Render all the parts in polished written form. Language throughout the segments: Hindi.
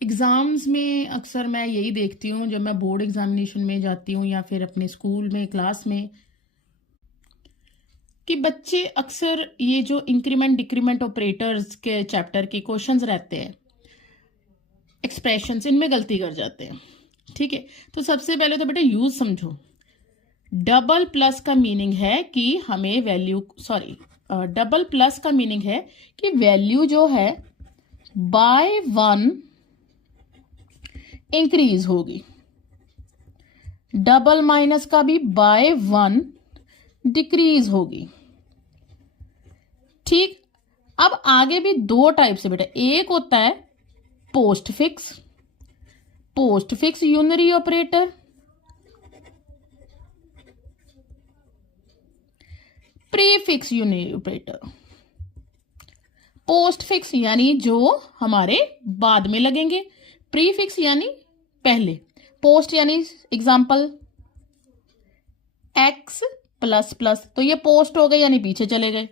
एग्ज़ाम्स में अक्सर मैं यही देखती हूँ जब मैं बोर्ड एग्ज़ामिनेशन में जाती हूँ या फिर अपने स्कूल में क्लास में कि बच्चे अक्सर ये जो इंक्रीमेंट डिक्रीमेंट ऑपरेटर्स के चैप्टर के क्वेश्चंस रहते हैं, एक्सप्रेशंस, इनमें गलती कर जाते हैं। ठीक है, तो सबसे पहले तो बेटा यूज समझो। डबल प्लस का मीनिंग है कि हमें डबल प्लस का मीनिंग है कि वैल्यू जो है बाय 1 इंक्रीज होगी। डबल माइनस का भी बाय 1 डिक्रीज होगी। ठीक, अब आगे भी दो टाइप से बेटा, एक होता है postfix unary operator, prefix unary operator. Postfix यानी जो हमारे बाद में लगेंगे, प्रीफिक्स यानी पहले। पोस्ट यानी एग्जाम्पल एक्स प्लस प्लस, तो ये पोस्ट हो गए यानी पीछे चले गए।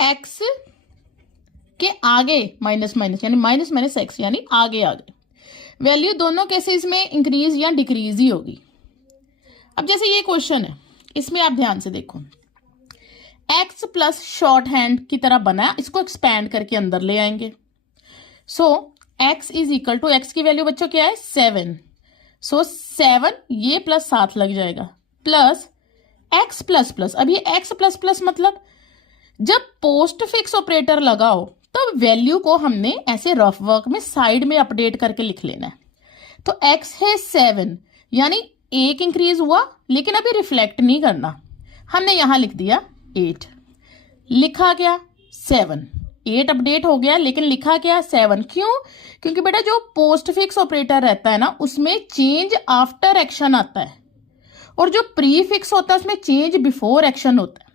एक्स के आगे माइनस माइनस यानी माइनस माइनस एक्स यानी आगे आगे। वैल्यू दोनों केसेस में इंक्रीज या डिक्रीज ही होगी। अब जैसे ये क्वेश्चन है, इसमें आप ध्यान से देखो, एक्स प्लस शॉर्ट हैंड की तरह बना, इसको एक्सपैंड करके अंदर ले आएंगे। So x is equal to, x की वैल्यू बच्चों क्या है 7। सो 7 ये प्लस 7 लग जाएगा, प्लस एक्स प्लस प्लस। अब ये एक्स प्लस प्लस मतलब जब पोस्ट फिक्स ऑपरेटर लगाओ तब वैल्यू को हमने ऐसे रफ वर्क में साइड में अपडेट करके लिख लेना है। तो x है 7 यानी 1 इंक्रीज हुआ, लेकिन अभी रिफ्लेक्ट नहीं करना, हमने यहां लिख दिया 8। लिखा क्या 7, 8 अपडेट हो गया लेकिन लिखा क्या 7। क्यों? क्योंकि बेटा जो पोस्ट फिक्स ऑपरेटर रहता है ना, उसमें चेंज आफ्टर एक्शन आता है, और जो प्री फिक्स होता है उसमें चेंज बिफोर एक्शन होता है।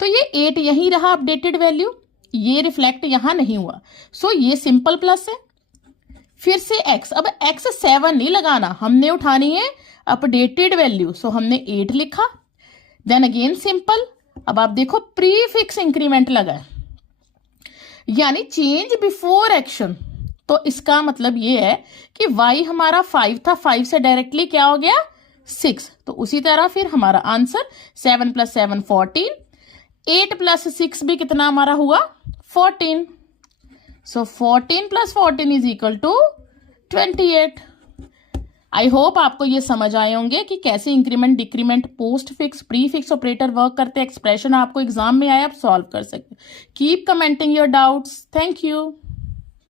तो ये 8 यहीं रहा अपडेटेड वैल्यू, ये रिफ्लेक्ट यहां नहीं हुआ। सो ये सिंपल प्लस है। फिर से x, अब x 7 नहीं लगाना, हमने उठानी है अपडेटेड वैल्यू। सो हमने 8 लिखा, देन अगेन सिंपल। अब आप देखो प्री फिक्स इंक्रीमेंट लगा है यानी चेंज बिफोर एक्शन। तो इसका मतलब ये है कि y हमारा 5 था, 5 से डायरेक्टली क्या हो गया 6। तो उसी तरह फिर हमारा आंसर 7 + 7 14, 8 + 6 भी कितना हमारा हुआ 14। So 14 + 14 is equal to 28। I hope आपको ये समझ आए होंगे कि कैसे increment decrement postfix prefix operator work करते। एक्सप्रेशन आपको एग्जाम में आए, आप सॉल्व कर सकते। Keep commenting your doubts. Thank you.